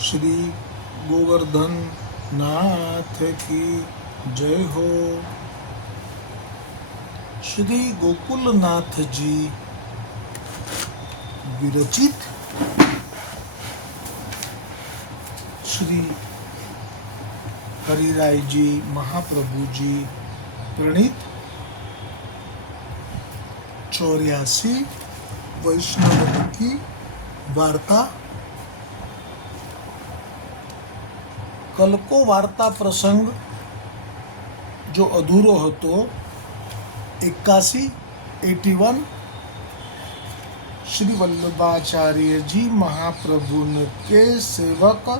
श्री गोवर्धन नाथ की जय हो। श्री गोकुलनाथ जी विरचित श्री हरिराय जी महाप्रभु जी प्रणीत 84 वैष्णव की वार्ता। कल को वार्ता प्रसंग जो अधूरो હતો 81 श्री वल्लभाचार्य जी महाप्रभु के सेवक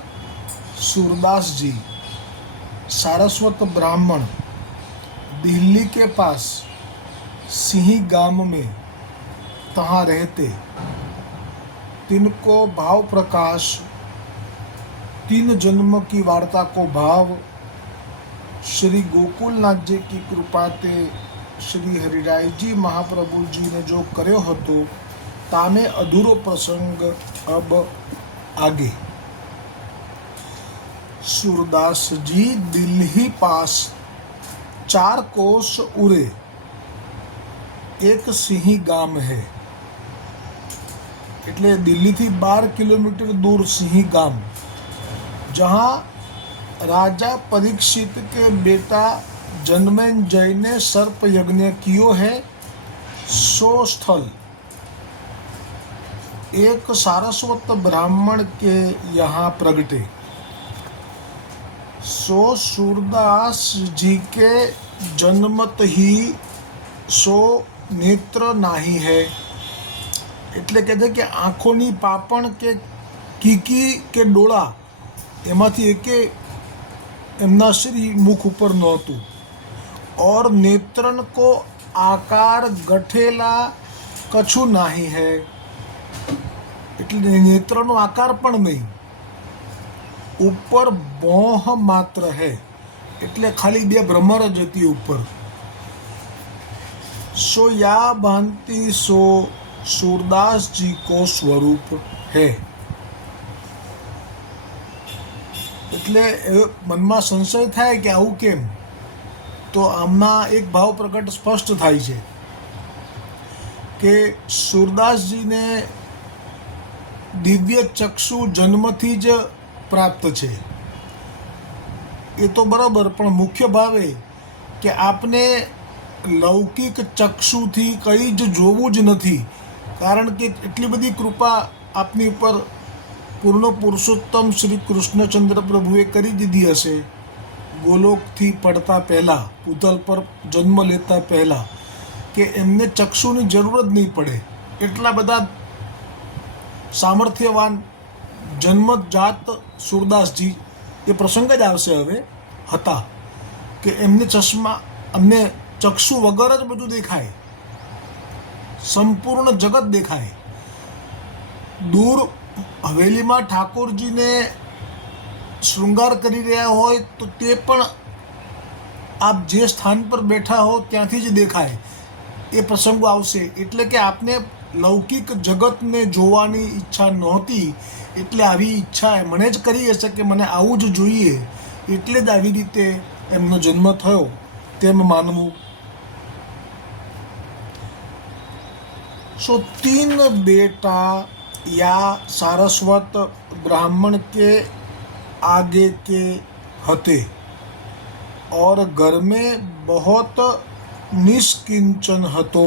सूरदास जी सारस्वत ब्राह्मण दिल्ली के पास सिंही गांव में तहाँ रहते, तिनको भाव प्रकाश 3 जन्म की वार्ता को भाव श्री गोकुलनाथ जी की कृपा ते श्री हरिराय जी महाप्रभु जी ने जो कर्यो हतो तामे अधूरो प्रसंग अब आगे। सूरदास जी दिल्ली पास 4 कोस उरे एक सिंही गाम है, એટલે દિલ્હીથી 12 કિલોમીટર दूर सिंही गाम, जहाँ राजा परीक्षित के बेटा जन्मेंजय ने सर्प यज्ञ कियो है, सो स्थल एक सारस्वत ब्राह्मण के यहाँ प्रगटे। सो सूरदास जी के जन्मत ही सो नेत्र नाही है, એટલે કહે છે કે આંખોની પાપણ કે કીકી કે ડોળા એમાંથી એકે એમના શ્રી મુખ ઉપર નહોતું। और नेत्रन को आकार गठेला कछु नाही है, એટલે નેત્રનો આકાર પણ નહીં, ઉપર બોહ માત્ર है, એટલે ખાલી 2 ભ્રમર જ હતી ઉપર। सो या भांति सो सूरदास जी को स्वरूप है। એટલે મનમાં સંશય થાય કે આવું કેમ, તો આમના એક ભાવ પ્રકટ સ્પષ્ટ થાય છે કે सूरदासजीને દિવ્ય ચક્ષુ જન્મથી જ પ્રાપ્ત છે, એ તો બરાબર, પણ મુખ્ય ભાવ એ કે આપને લૌકિક ચક્ષુથી કંઈ જ જોવું જ નથી, કારણ કે એટલી બધી કૃપા આપની ઉપર પૂર્ણ પુરુષોત્તમ શ્રી કૃષ્ણચંદ્ર પ્રભુએ કરી દીધી હશે। ગોલોકથી પડતા પહેલાં, પૂતલ પર જન્મ લેતા પહેલાં, કે એમને ચક્ષુની જરૂર જ નહીં પડે, એટલા બધા સામર્થ્યવાન જન્મજાત सूरदासजी, એ પ્રસંગ જ આવશે હવે, હતા કે એમને ચશ્મા, અમને ચક્ષુ વગર જ બધું દેખાય, સંપૂર્ણ જગત દેખાય। દૂર હવેલીમાં ઠાકોરજીને શૃંગાર કરી રહ્યા હોય તો તે પણ આપ જે સ્થાન પર બેઠા હો ત્યાંથી જ દેખાય, એ પ્રસંગો આવશે। એટલે કે આપને લૌકિક જગતને જોવાની ઈચ્છા નહોતી, એટલે આવી ઈચ્છા એમણે જ કરી હશે કે મને આવું જ જોઈએ, એટલે જ આવી રીતે એમનો જન્મ થયો તેમ માનવું। सो 3 बेटा या सारस्वत ब्राह्मण के आगे के हते, और घर में बहुत निष्किंचन हतो।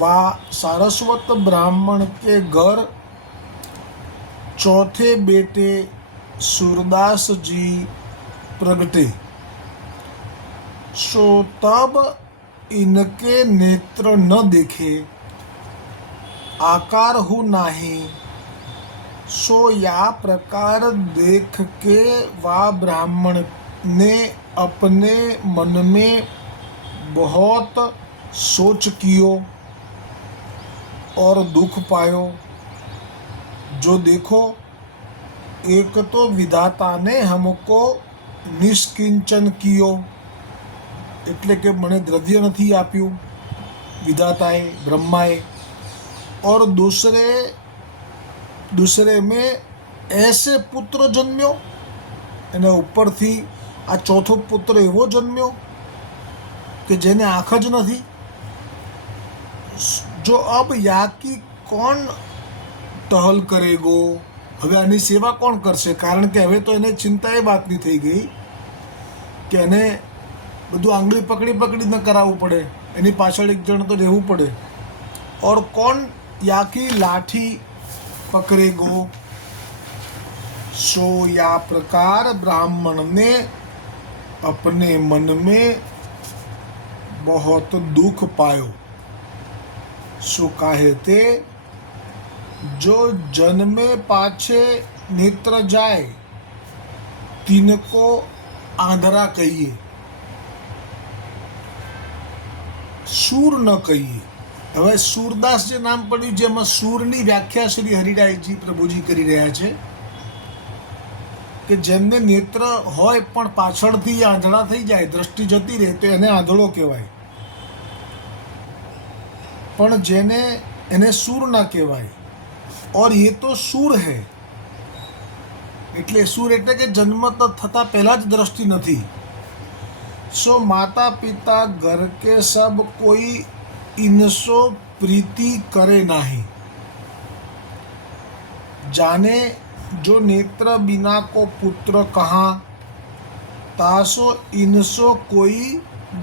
वा सारस्वत ब्राह्मण के घर चौथे बेटे सूरदास जी प्रगटे। सो तब इनके नेत्र न देखे, आकार हु नाही, सो या प्रकार देख के वा ब्राह्मण ने अपने मन में बहुत सोच कियो और दुख पायो। जो देखो, एक तो विधाता ने हमको निष्किंचन कियो, એટલે કે મને દ્રવ્ય નથી આપ્યું વિધાતાએ, બ્રહ્માએ, और दूसरे में એસે પુત્ર જન્મ્યો, એના ઉપરથી આ ચોથો પુત્ર એવો જન્મ્યો કે જેને આંખ જ નથી. જો અબ યાકી કોણ ટહલ કરેગો, હવે આની સેવા કોણ કરશે? કારણ કે હવે તો એને ચિંતા એ વાતની થઈ ગઈ કે એને બધું આંગળી પકડી પકડીને કરાવવું પડે, એની પાછળ એક જણ તો રહેવું પડે. ઓર કોણ યાકી લાઠી પકડેગો. सो या प्रकार ब्राह्मण ने अपने मन में बहुत दुख पायो. सो काहे ते जो जन्मे पाछे नेत्र जाए तिनको आंधरा कहिए, सूर न कहिए. હવે सूरदास જે નામ પડ્યું, જેમાં સૂરની વ્યાખ્યા શ્રી હરિરાયજી પ્રભુજી કરી રહ્યા છે કે જેમને નેત્ર હોય પણ પાછળથી આંધળા થઈ જાય, દ્રષ્ટિ જતી રહે, તો એને આંધળો કહેવાય. પણ જેને એને સૂર ના કહેવાય. ઓર એ તો સૂર હૈ. એટલે સૂર એટલે કે જન્મ થતા પહેલા જ દ્રષ્ટિ નથી. સો માતા પિતા ઘર કે સબ કોઈ ઇનસો પ્રીતિ કરે નહીં. જાને जो नेत्र बिना को पुत्र कहाँ, तासो इनसो कोई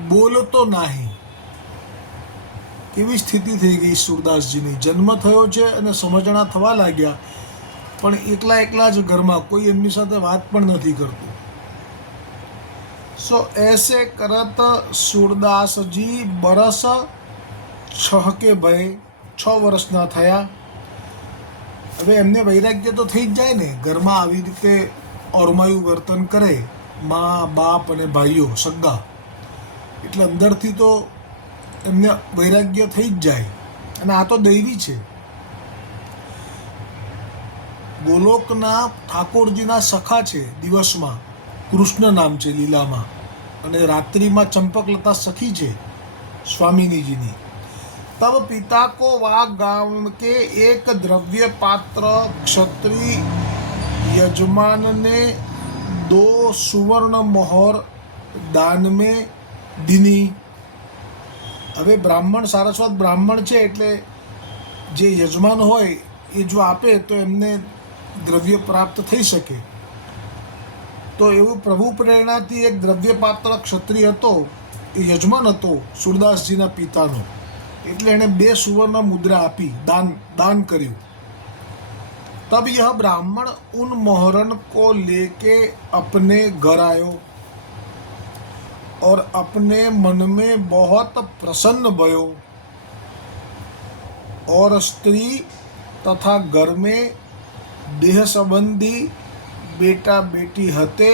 बोलतो नहीं. કેવી સ્થિતિ થઈ ગઈ સુરદાસજીની. જન્મ થયો છે અને સમજણા થવા લાગ્યા, પણ એકલા એકલા જ ઘરમાં, કોઈ એમની સાથે વાત પણ નથી કરતું. સો એસે કરત સુરદાસજી બરસ 6 કે ભય, 6 વર્ષના થયા. હવે એમને વૈરાગ્ય તો થઈ જ જાય ને, ઘરમાં આવી રીતે ઓરમાયું વર્તન કરે મા બાપ અને ભાઈઓ સગા, એટલે અંદરથી તો એમને વૈરાગ્ય થઈ જ જાય. અને આ તો દૈવી છે. ગોલોકના ઠાકોરજીના સખા છે. દિવસમાં કૃષ્ણ નામ છે લીલામાં, અને રાત્રિમાં ચંપકલતા સખી છે સ્વામિનીજીની. तब पिता को वह गांव के एक द्रव्य पात्र क्षत्रिय यजमान ने 2 सुवर्ण मोहर दान में दीनी. હવે બ્રાહ્મણ, સારસ્વત બ્રાહ્મણ છે, એટલે જે યજમાન હોય એ જો આપે તો એમને દ્રવ્ય પ્રાપ્ત થઈ શકે. તો એવું પ્રભુ પ્રેરણાથી એક દ્રવ્ય પાત્ર ક્ષત્રિય હતો, એ યજમાન હતો સુરદાસજીના પિતાનો, એટલે એણે 2 સુવર્ણ મુદ્રા આપી, દાન કર્યું. तब यह ब्राह्मण उन मोहरन को लेके अपने घर आयो और अपने मन में बहुत प्रसन्न भयो. और स्त्री तथा घर में देह संबंधी बेटा बेटी हते,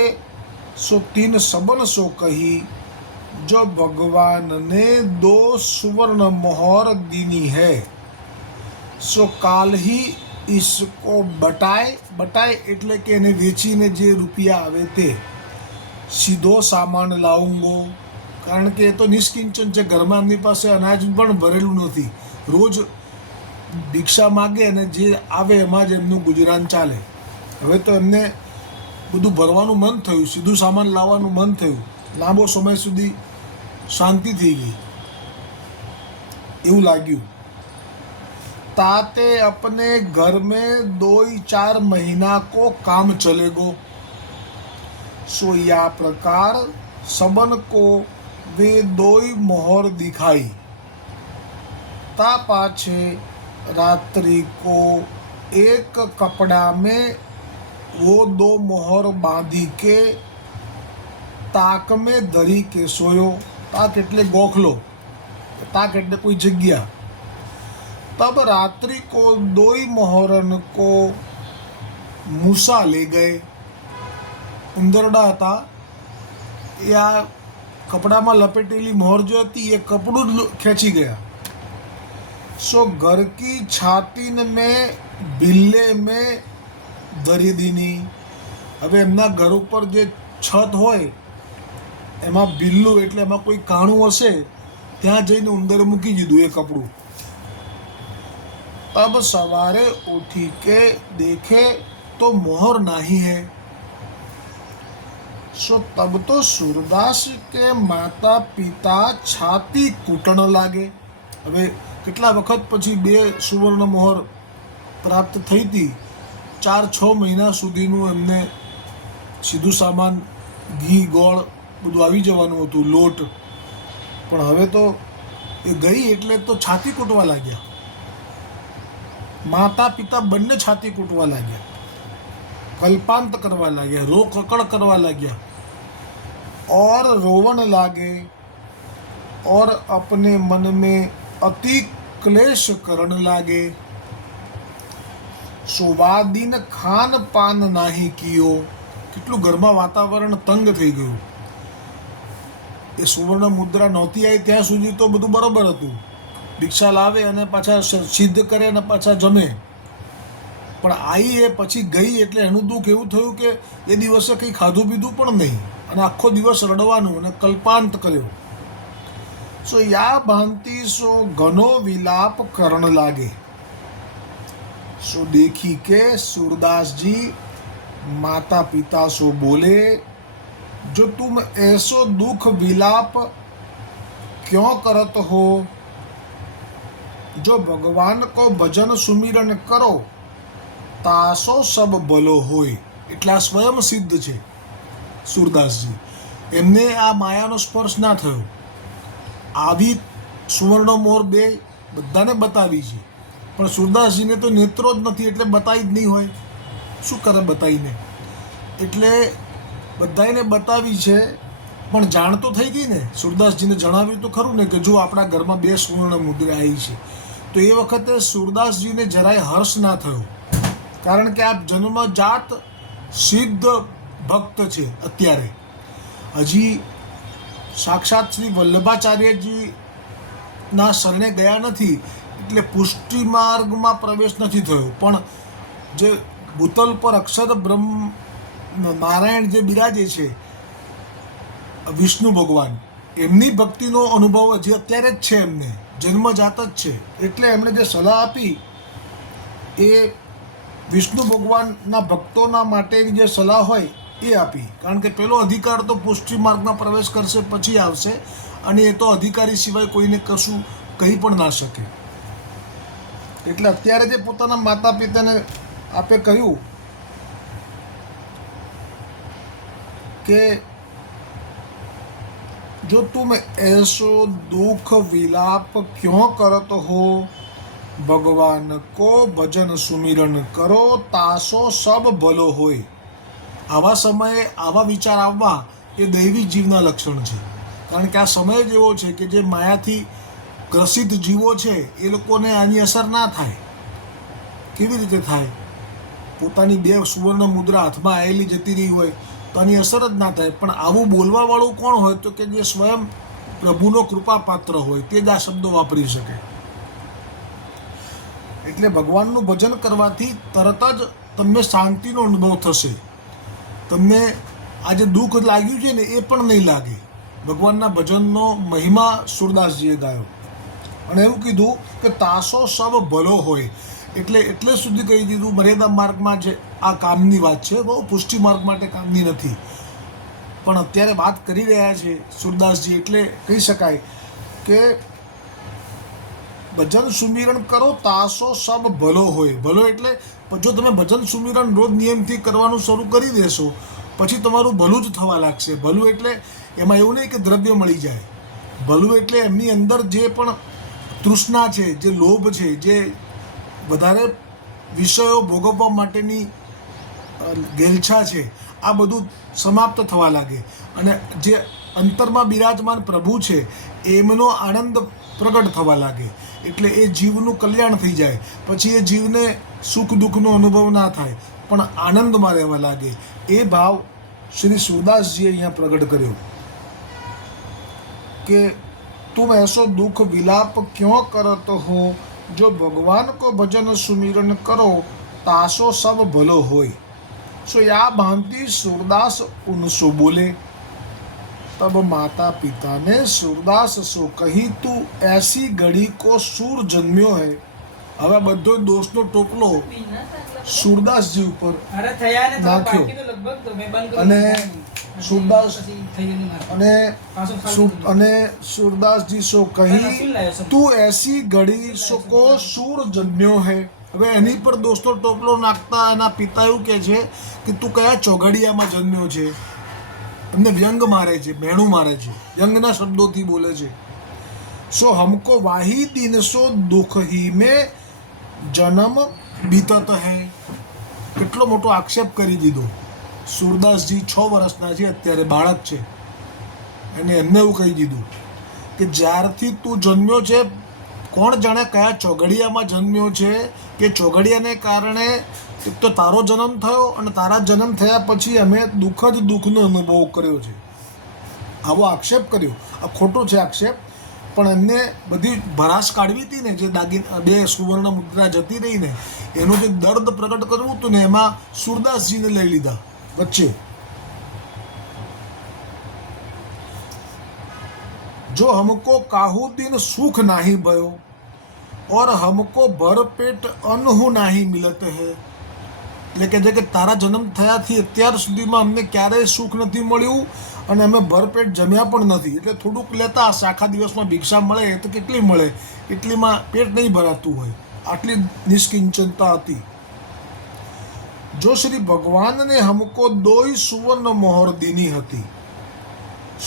सो 3 सबन सो कही, जो भगवान ने 2 सुवर्ण मोहर दीनी है, सो काल ही इसको બટાય એટલે કે એને વેચીને જે રૂપિયા આવે તે સીધો સામાન લાવુંગો. કારણ કે એ તો નિષ્કિંચન છે, ઘરમાં એમની પાસે અનાજ પણ ભરેલું નથી, રોજ ભિક્ષા માગે અને જે આવે એમાં જ એમનું ગુજરાન ચાલે. હવે તો એમને બધું ભરવાનું મન થયું, સીધું સામાન લાવવાનું મન થયું, લાંબો સમય સુધી શાંતિ થઈ ગઈ એવું લાગ્યું. ताते अपने घर में 2-4 महीना को काम चलेगो. सो या प्रकार सबन को वे 2 मोहर दिखाई. ता पाछे रात्रि को एक कपड़ा में वो 2 मोहर बांधी के ताक में धरी के सोयो. ताक એટલે ગોખલો, ताक એટલે કોઈ જગ્યા. तब रात्रि को 2 मोहरन को मूसा ले गए. ઉંદરડા હતા એ આ કપડામાં લપેટેલી મોહર जो હતી એ કપડું ખેંચી ગયા. सो घर की छातीन में बिल्ले में धरी दीनी. હવે એમના ઘર ઉપર જે છત હોય એમાં બિલ્લું એટલે એમાં કોઈ કાણું હશે, ત્યાં જઈને ઉંદર મૂકી દીધું એ કપડું. अब सवारे उठी के देखे तो मोहर नहीं है। सो तब तो सूरदास के माता पिता छाती कूटण लागे। હવે કેટલા વખત પછી 2 સુવર્ણ મોહર પ્રાપ્ત થઈ હતી, 4-6 મહિના સુધીનું એમને સીધું સામાન, ઘી, ગોળ બધું આવી જવાનું હતું, લોટ. પણ હવે તો એ ગઈ એટલે તો છાતી કૂટવા લાગ્યા. માતા પિતા બંને છાતી કૂટવા લાગ્યા, કલ્પાંત કરવા લાગ્યા, રો કકડ કરવા લાગ્યા. और रोवन लागे और अपने मन में अति क्लेश करण लागे। सोवादीन खान पान नाही कियो। કેટલું ઘરમાં વાતાવરણ તંગ થઈ ગયું. એ સુવર્ણ મુદ્રા નહોતી આવી ત્યાં સુધી તો બધું બરોબર હતું, ભિક્ષા લાવે અને પાછા સિદ્ધ કરે અને પાછા જમે. પણ આવી એ પછી ગઈ એટલે એનું દુઃખ એવું થયું કે એ દિવસે કંઈ ખાધું પીધું પણ નહીં અને આખો દિવસ રડવાનું અને કલ્પાંત કર્યો. સો યા ભાંતિ સો ઘનો વિલાપ કરણ લાગે. सो देखी के सूरदास जी माता पिता सो बोले, जो तुम ऐसो दुख विलाप क्यों करत हो? जो भगवान को भजन सुमिरन करो तासो सब भलो होय. એટલા સ્વયં સિદ્ધ છે સુરદાસજી. એમને આ માયાનો સ્પર્શ ના થયો. આવી સુવર્ણ મોર 2 બધાને બતાવી છે, પણ સુરદાસજીને તો નેત્રો જ નથી એટલે બતાવી જ નહીં હોય. શું કરે બતાવીને? એટલે બધાને બતાવી છે, પણ જાણ તો થઈ ગઈ ને. સુરદાસજીને જણાવ્યું તો ખરું ને કે જો આપણા ઘરમાં 2 સુવર્ણ મુદ્રા આવી છે. તો એ વખતે સુરદાસજીને જરાય હર્ષ ના થયો, કારણ કે આપ જન્મજાત સિદ્ધ ભક્ત છે. અત્યારે હજી સાક્ષાત શ્રી વલ્લભાચાર્યજીના શરણે ગયા નથી એટલે પુષ્ટિ માર્ગમાં પ્રવેશ નથી થયો. પણ જે ભૂતલ પર અક્ષર બ્રહ્મ નારાયણ જે બિરાજે છે, વિષ્ણુ ભગવાન, એમની ભક્તિનો અનુભવ હજી અત્યારે જ છે. એમને જન્મજાત જ છે. એટલે એમણે જે સલાહ આપી એ વિષ્ણુ ભગવાનના ભક્તોના માટેની જે સલાહ હોય એ આપી. કારણ કે પેલો અધિકાર તો પુષ્ટિ માર્ગમાં પ્રવેશ કરશે પછી આવશે, અને એ તો અધિકારી સિવાય કોઈને કશું કહી પણ ના શકે. એટલે અત્યારે જે પોતાના માતા પિતાને આપે કહ્યું કે જો તુમ એસો દુઃખ વિલાપ ક્यों करत हो? ભગવાન કો ભજન સુમિરન કરો તાસો સબ ભલો હોય. આવા સમયે આવા વિચાર આવવા એ દૈવી જીવના લક્ષણ છે. કારણ કે આ સમય જ એવો છે કે જે માયાથી ગ્રસિત જીવો છે એ લોકોને આની અસર ના થાય. કેવી રીતે થાય? પોતાની 2 સુવર્ણ મુદ્રા હાથમાં આવેલી જતી રહી હોય તો આની અસર જ ના થાય. પણ આવું બોલવાવાળું કોણ હોય? તો કે જે સ્વયં પ્રભુનો કૃપાપાત્ર હોય તે જ આ શબ્દો વાપરી શકે. એટલે ભગવાનનું ભજન કરવાથી તરત જ તમને શાંતિનો અનુભવ થશે. તમને આજે દુઃખ લાગ્યું છે ને એ પણ નહીં લાગે. ભગવાનના ભજનનો મહિમા સુરદાસજીએ ગાયો અને એવું કીધું કે તાસો સબ ભલો હોય. એટલે સુધી કહી દીધું મર્યાદા માર્ગમાં જે આ કામની વાત છે, બહુ પુષ્ટિ માર્ગ માટે કામની નથી. પણ અત્યારે વાત કરી રહ્યા છે સુરદાસજી, એટલે કહી શકાય કે ભજન સુમિરન કરો તાસો સબ ભલો હોય. ભલો એટલે જો તમે ભજન સુમિરન રોજ નિયમથી કરવાનું શરૂ કરી દેશો પછી તમારું ભલું જ થવા લાગશે. ભલું એટલે એમાં એવું નહીં કે દ્રવ્ય મળી જાય. ભલું એટલે એમની અંદર જે પણ તૃષ્ણા છે, જે લોભ છે, જે વધારે વિષયો ભોગવવા માટેની ગેલછા છે, આ બધું સમાપ્ત થવા લાગે અને જે અંતરમાં બિરાજમાન પ્રભુ છે એમનો આનંદ પ્રગટ થવા લાગે. એટલે એ જીવનું કલ્યાણ થઈ જાય. પછી એ જીવને સુખ દુઃખનો અનુભવ ના થાય પણ આનંદમાં રહેવા લાગે. એ ભાવ શ્રી સુરદાસજીએ અહીંયા પ્રગટ કર્યો કે तुम ऐसो दुख विलाप क्यों करत हो? जो भगवान को भजन सुमिरन करो तासो सब भलो होय. सो या भांति सूरदास उनसो बोले. तब माता पिता ने सूरदास सो कही, तू ऐसी घड़ी को सूर जन्म्यो है હવે બધો દોષનો ટોપલો સુરદાસજી ઉપર નાખ્યો અને सूरदास जी सो कही तू ऐसी घड़ी को सूर जन्म्यो है। હવે એની પર દોસ્તો ટોપલો નાખતા એના પિતા એવું કહે છે કે તું કયા ચોઘડિયામાં જન્મ્યો છે, એમને વ્યંગ મારે છે, મેણું મારે છે, વ્યંગના શબ્દોથી બોલે છે। સો હમકો વાહી દિન સો દુઃખ હી મેં જન્મ બીતત હૈ। કેટલો મોટો આક્ષેપ કરી દીધો। सूरदासजी 6 વર્ષના છે, અત્યારે બાળક છે, અને એમને એવું કહી દીધું કે જ્યારથી તું જન્મ્યો છે, કોણ જાણે કયા ચોઘડિયામાં જન્મ્યો છે કે ચોઘડિયાને કારણે એક તો તારો જન્મ થયો અને તારા જન્મ થયા પછી અમે દુઃખ જ દુઃખનો અનુભવ કર્યો છે। આવો આક્ષેપ કર્યો। આ ખોટો છે આક્ષેપ, પણ એમને બધી ભરાશ કાઢવી હતી ને, જે બે સુવર્ણ મુદ્રા જતી રહી ને, એનું જે દર્દ પ્રગટ કરવું હતું ને, એમાં सूरदासजीને લઈ લીધા बच्चे। जो हमको काहू दिन सुख नाही भयो और हमको भरपेट अन्न नाही मिलत है। એટલે કે જે તારા જન્મ થયાથી અત્યાર સુધીમાં અમને ક્યારેય સુખ નથી મળ્યું અને અમે ભરપેટ જમ્યા પણ નથી। એટલે થોડુંક લેતા આખા દિવસમાં ભિક્ષા મળે તો કેટલી મળે, એટલીમાં પેટ નહીં ભરાતું હોય, આટલી નિષ્કિંચનતા હતી। जो श्री भगवान ने हमको 2 सुवर्ण मोहर दीनी हती,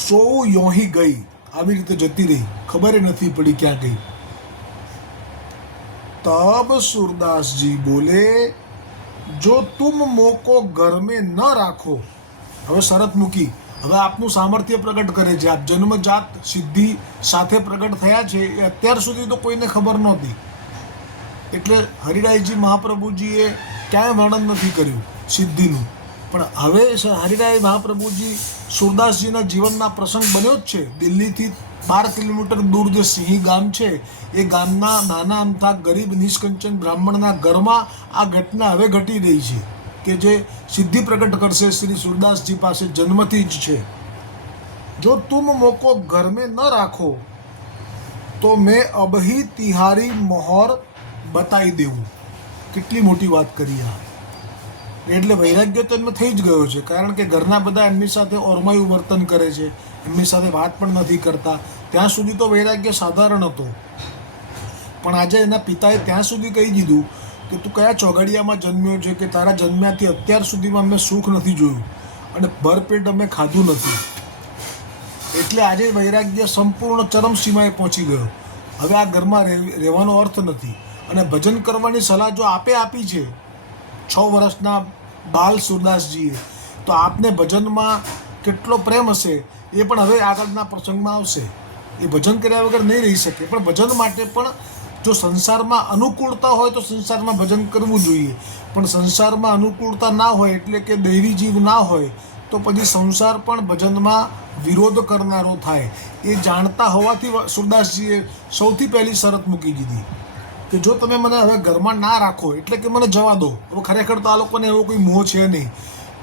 सो यों ही गई। આવી રીતે જતી રહી, ખબર નથી પડી ક્યાં ગઈ। तब सूरदास जी बोले जो तुम मोको घर में न राखो। હવે શરત મૂકી, હવે આપનું સામર્થ્ય પ્રગટ કરે છે। આપ જન્મજાત સિદ્ધિ સાથે પ્રગટ થયા છે, એ અત્યાર સુધી તો કોઈને ખબર નહોતી। એટલે હરિરાયજી મહાપ્રભુજીએ ક્યાંય વર્ણન નથી કર્યું સિદ્ધિનું, પણ હવે હરિરાય મહાપ્રભુજી सूरदासजीના જીવનના પ્રસંગ બન્યો જ છે। દિલ્હીથી 12 કિલોમીટર દૂર જે સિંહી ગામ છે, એ ગામના નાના અમથા ગરીબ નિષ્કંચન બ્રાહ્મણના ઘરમાં આ ઘટના હવે ઘટી રહી છે કે જે સિદ્ધિ પ્રગટ કરશે શ્રી सूरदासजी પાસે જન્મથી જ છે। જો તુમ મોકો ઘર મેં ન રાખો તો મેં અબહી તિહારી મોહર બતાવી દેવું। કેટલી મોટી વાત કરી આ। એટલે વૈરાગ્ય તો એમને થઈ જ ગયો છે, કારણ કે ઘરના બધા એમની સાથે ઓરમાયું વર્તન કરે છે, એમની સાથે વાત પણ નથી કરતા। ત્યાં સુધી તો વૈરાગ્ય સાધારણ હતો, પણ આજે એના પિતાએ ત્યાં સુધી કહી દીધું કે તું કયા ચોઘડિયામાં જન્મ્યો છે કે તારા જન્મ્યાથી અત્યાર સુધીમાં અમે સુખ નથી જોયું અને ભરપેટ અમે ખાધું નથી। એટલે આજે વૈરાગ્ય સંપૂર્ણ ચરમસીમાએ પહોંચી ગયો। હવે આ ઘરમાં રહેવાનો અર્થ નથી। અને ભજન કરવાની સલાહ જો આપે આપી છે 6 વર્ષના બાલ सूरदासजीએ, તો આપને ભજનમાં કેટલો પ્રેમ હશે એ પણ હવે આગળના પ્રસંગમાં આવશે। એ ભજન કર્યા વગર નહીં રહી શકે, પણ ભજન માટે પણ જો સંસારમાં અનુકૂળતા હોય તો સંસારમાં ભજન કરવું જોઈએ, પણ સંસારમાં અનુકૂળતા ના હોય એટલે કે દૈવી જીવ ના હોય તો પછી સંસાર પણ ભજનમાં વિરોધ કરનારો થાય। એ જાણતા હોવાથી सूरदासजीએ સૌથી પહેલી શરત મૂકી દીધી કે જો તમે મને હવે ઘરમાં ના રાખો એટલે કે મને જવા દો। હવે ખરેખર તો આ લોકોને એવો કોઈ મોહ છે નહીં,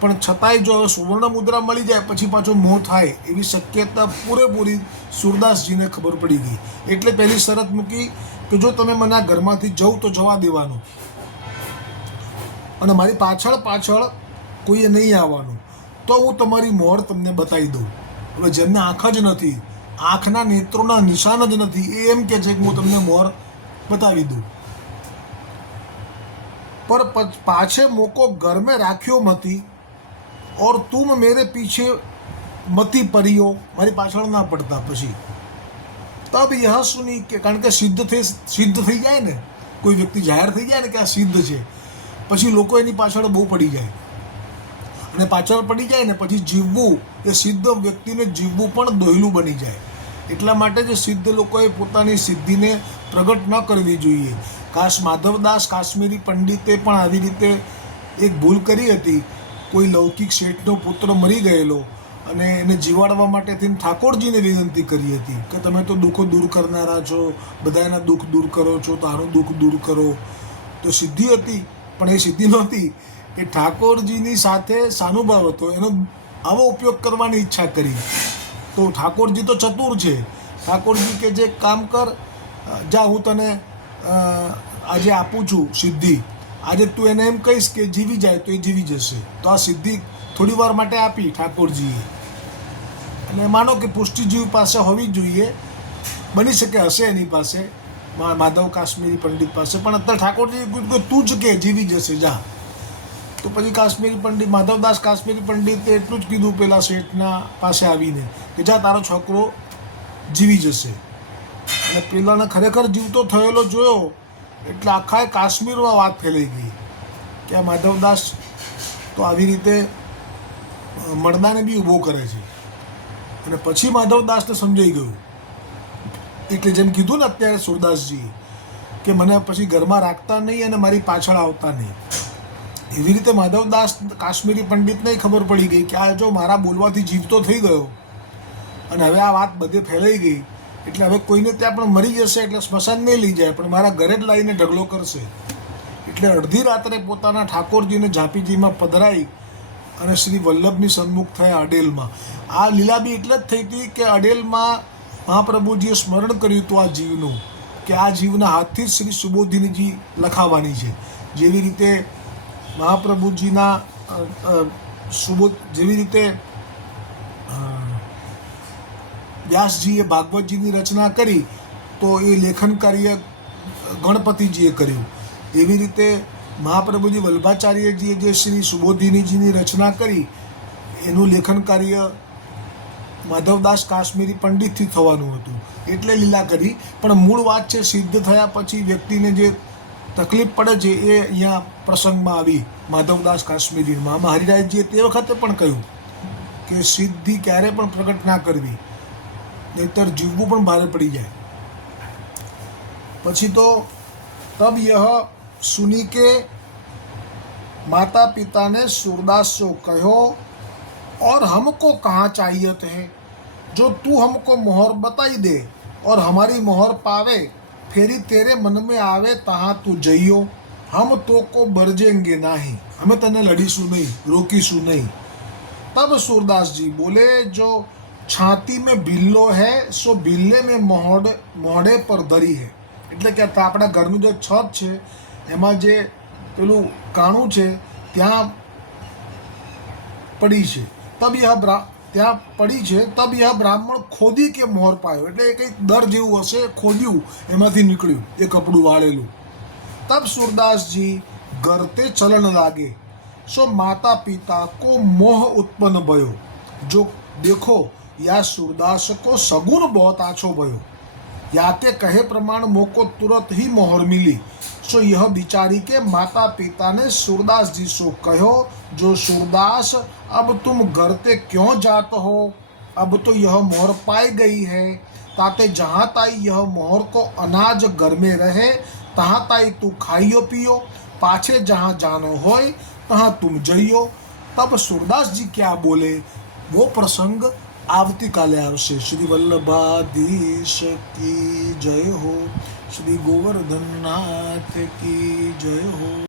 પણ છતાંય જો હવે સુવર્ણ મુદ્રા મળી જાય પછી પાછો મોહ થાય એવી શક્યતા પૂરેપૂરી सूरदासजीને ખબર પડી ગઈ। એટલે પહેલી શરત મૂકી કે જો તમે મને આ ઘરમાંથી જવું તો જવા દેવાનું અને મારી પાછળ પાછળ કોઈએ નહીં આવવાનું, તો હું તમારી મોહર તમને બતાવી દઉં। હવે જેમને આંખ જ નથી, આંખના નેત્રોના નિશાન જ નથી, એ એમ કહે છે કે હું તમને મોહર बतावी दूं, पर पाछे मोको घर में राख्यो मती और तुम मेरे पीछे मती परियो, मारी पाछळ ना पड़ता। पछी तब यह सुनी के कारण के सिद्ध थई जाए ने, कोई व्यक्ति जाहिर थई जाए ने कि आ सिद्ध छे, पछी लोको एनी पाछळ बहू पड़ी जाए અને પાછળ પડી જાય ને પછી જીવવું એ સિદ્ધ વ્યક્તિને જીવવું પણ દોહલું બની જાય। એટલા માટે જ સિદ્ધ લોકોએ પોતાની સિદ્ધિને પ્રગટ ન કરવી જોઈએ। કાશ માધવદાસ કાશ્મીરી પંડિતે પણ આવી રીતે એક ભૂલ કરી હતી। કોઈ લૌકિક શેઠનો પુત્ર મરી ગયેલો અને એને જીવાડવા માટે થઈને ઠાકોરજીને વિનંતી કરી હતી કે તમે તો દુઃખો દૂર કરનારા છો, બધાના દુઃખ દૂર કરો છો, તો આનું દુઃખ દૂર કરો। તો સિદ્ધિ હતી, પણ એ સિદ્ધિ નહોતી, એ ઠાકોરજીની સાથે સાનુભાવ હતો, એનો આવો ઉપયોગ કરવાની ઈચ્છા કરી। તો ઠાકોરજી તો ચતુર છે। ઠાકોરજી કે જે કામ કર, જા હું તને આજે આપું છું સિદ્ધિ, આજે તું એને એમ કહીશ કે જીવી જાય તો એ જીવી જશે. તો આ સિદ્ધિ થોડી વાર માટે આપી ઠાકોરજીએ, અને માનો કે પુષ્ટિજીવ પાસે હોવી જોઈએ, બની શકે હશે એની પાસે, માધવ કાશ્મીરી પંડિત પાસે, પણ અત્યારે ઠાકોરજીએ કીધું કે તું જ કે જીવી જશે જા. તો પછી કાશ્મીરી પંડિત માધવદાસ કાશ્મીરી પંડિતે એટલું જ કીધું પેલા શેઠના પાસે આવીને કે જા તારો છોકરો જીવી જશે. અને પેલાને ખરેખર જીવતો થયેલો જોયો એટલે આખા કાશ્મીરમાં વાત ફેલાઈ ગઈ કે આ માધવદાસ તો આવી રીતે મરદાને બી ઊભો કરે છે. અને પછી માધવદાસને સમજાઈ ગયું, એટલે જેમ કીધું ને અત્યારે સુરદાસજી કે મને પછી ઘરમાં રાખતા નહીં અને મારી પાછળ આવતા નહીં, એવી રીતે માધવદાસ કાશ્મીરી પંડિતને ખબર પડી ગઈ કે આ જો મારા બોલવાથી જીવતો થઈ ગયો અને હવે આ વાત બધે ફેલાઈ ગઈ, એટલે હવે કોઈને ત્યાં પણ મરી જશે એટલે સ્મશાન નહીં લઈ જાય, પણ મારા ઘરે જ લાવીને ઢગલો કરશે. એટલે અડધી રાત્રે પોતાના ઠાકોરજીને ઝાંપીજીમાં પધરાઈ અને શ્રી વલ્લભની સન્મુખ થયા અડેલમાં. આ લીલા બી એટલે જ થઈ હતી કે અડેલમાં મહાપ્રભુજીએ સ્મરણ કર્યું હતું આ જીવનું, કે આ જીવના હાથથી જ શ્રી સુબોધિનીજી લખાવાની છે. જેવી રીતે મહાપ્રભુજીના જેવી રીતે વ્યાસજીએ ભાગવતજીની રચના કરી તો એ લેખન કાર્ય ગણપતિજીએ કર્યું. એવી રીતે મહાપ્રભુજી વલ્ભાચાર્યજીએ જે શ્રી સુબોધિનીજીની રચના કરી એનું લેખન કાર્ય માધવદાસ કાશ્મીરી પંડિતથી થવાનું હતું, એટલે લીલા કરી. પણ મૂળ વાત છે સિદ્ધ થયા પછી વ્યક્તિને જે તકલીફ પડે છે એ અહીંયા પ્રસંગમાં આવી માધવદાસ કાશ્મીરીમાં. આમાં હરિરાજજીએ તે વખતે પણ કહ્યું કે સિદ્ધિ ક્યારે પણ પ્રગટ ના કરવી, નહીતર જીવવું પણ ભારે પડી જાય. પછી તો તબ યહ સુની કે माता पिता ने सूरदास को कहो और हमको कहाँ चाहिए है, जो तू हमको मोहर बताई दे और हमारी मोहर पावे, फेरी तेरे मन में आवे तहाँ तू जइयो, हम तो को बरजेंगे नहीं, हमें तने लड़ीशू नहीं, रोकीशू नहीं. तब सूरदास जी बोले, जो छाती में बिल्लो है सो बिल्ले में मोहड़े पर धरी है. એટલે કે આપણા ઘરનું જે છત છે એમાં જે પેલું કાણું છે ત્યાં પડી છે. ત્યાં પડી છે. તબ યહ બ્રાહ્મણ ખોદી કે મોહર પાયો, એટલે એ કંઈક દર જેવું હશે, ખોદ્યું એમાંથી નીકળ્યું એ કપડું વાળેલું. તબ सूरदासजी ગરતે ચલન લાગે, સો માતા પિતા કો મોહ ઉત્પન્ન भयो, જો देखो या सूरदास को सगुन बहुत आछो भयो, याते कहे प्रमाण मोको तुरंत ही मोहर मिली. सो यह बिचारी के माता पिता ने सूरदास जी सो कहो, जो सूरदास अब तुम घरते क्यों जात हो, अब तो यह मोहर पाई गई है, ताते जहाँ ताई यह मोहर को अनाज घर में रहे तहाँ ताई तू खाइयो पियो, पाछे जहाँ जानो होय तहाँ तुम जइयो. तब सूरदास जी क्या बोले वो प्रसंग આવતીકાલે આવશે. શ્રી વલ્લભાધીશ કી જય હો, શ્રી ગોવર્ધનનાથ કી જય હો.